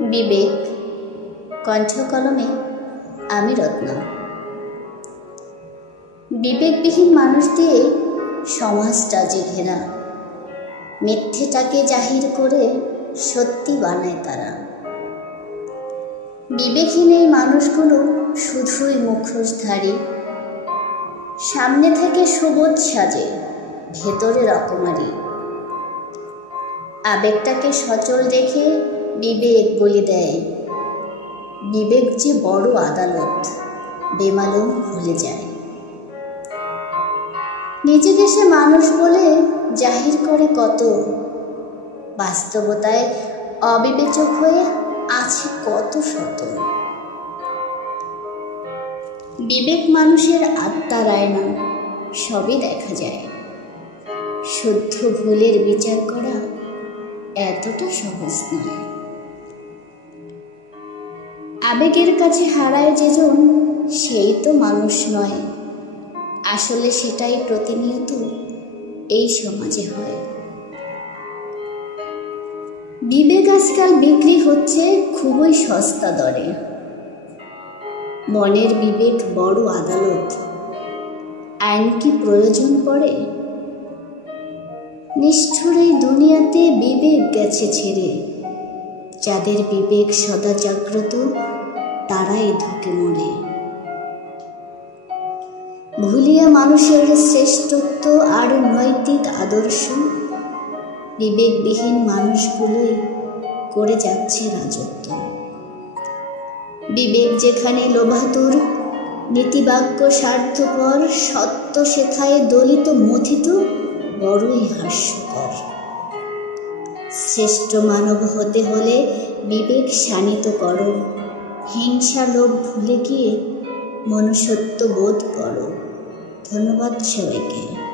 বিবেক, কণ্ঠ কলমে আমি রত্না। বিবেকবিহীন মানুষ দিয়ে সমাজটা যে ঘেরা, মিথ্যেটাকে জাহির করে সত্যি বানায় তারা। বিবেকহীন এই মানুষগুলো শুধুই মুখোশধারী, সামনে থেকে সুবোধ সাজে, ভেতরে রকমারি। আবেগটাকে সচল রেখে বিবেক বলে দেয়, বিবেক যে বড় আদালত, বেমালুম ভুলে যায়। নিজেকে সে মানুষ বলে জাহির করে কত, বাস্তবতায় অবিবেচক হয়ে আছে কত শত। বিবেক মানুষের আত্মার আয়না, সবই দেখা যায়। শুদ্ধ ভুলের বিচার করা এতটা সহজ নয়। আবেগের কাছে হারায় যেজন, সেই তো মানুষ নয়। আসলে সেটাই প্রতিনিয়ত এই সমাজে হয়। বিবেক আজকাল বিক্রি হচ্ছে খুবই সস্তা দরে। মনের বিবেক বড় আদালত, আইন কি প্রয়োজন পড়ে? নিষ্ঠুর এই দুনিয়াতে বিবেক গেছে ছেড়ে। যাদের বিবেক সদা জাগ্রত, তারাই ধুকে মরে। ভুলিয়া মানুষের শ্রেষ্ঠত্ব আর নৈতিক আদর্শ, বিবেকবিহীন মানুষগুলোই করে যাচ্ছে রাজত্ব। বিবেক যেখানে লোভাতুর, নীতিবাক্য স্বার্থপর, সত্য সেথায় দলিত মথিত, বড়ই হাস্যকর। শ্রেষ্ঠ মানব হতে হলে বিবেক শানিত করো, হিংসা লোভ ভুলে গিয়ে মনুষ্যত্ব বোধ করো। ধন্যবাদ সবাইকে।